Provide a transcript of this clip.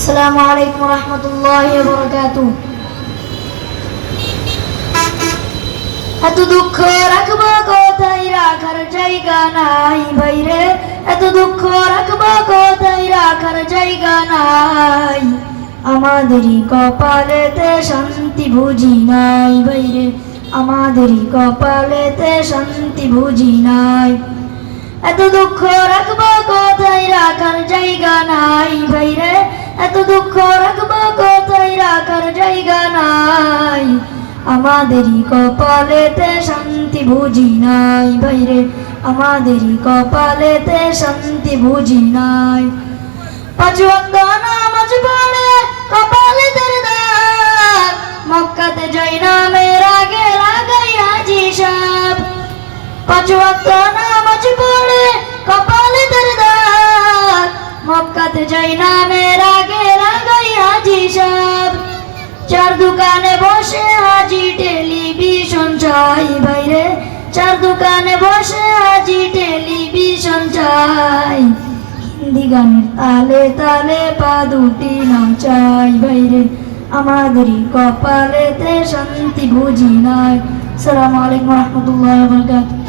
আসসালামু আলাইকুম রহমতুল্লাহি ওয়া বারাকাতুহু। এত দুঃখ রাখবো কোথায়, রাখার জায়গা নাই ভাইরে। এত দুঃখ রাখবো কোথায়, রাখার জায়গা নাই। আমাদেরই কপালেতে শান্তি বুঝি নাই ভাইরে, আমাদেরই কপালেতে শান্তি বুঝি নাই। এত দুঃখ রাখবো কোথায়, রাখার জায়গা নাই ভাইরে। এত দুঃখ রাখবো কোথায়, রাখার জায়গা নাই। আমাদেরই কপালেতে শান্তি বুঝি নাই ভাইরে, আমাদেরই কপালেতে শান্তি বুঝি নাই। পাঁচ ওয়াক্ত নামাজ পড়ে কপালে তার দাগ, মক্কাতে যাই নামের আগে লাগাই হাজি সাহেব। পাঁচ ওয়াক্ত নামাজ পড়ে কপালে তার দাগ, মক্কাতে যাই নামের আগে লাগাই হাজি সাহেব। চার দোকানে বসে হাজি টেলিভিশন চাই ভাইরে, চার দোকানে বসে হাজি টেলিভিশন চাই। হিন্দি গানের তালে তালে পা দুটি নাচাই ভাইরে, আমাদেরই কপালেতে শান্তি বুঝি নাই। আসসালামু আলাইকুম রহমতুল্লাহি ওয়া বারাকাতুহু।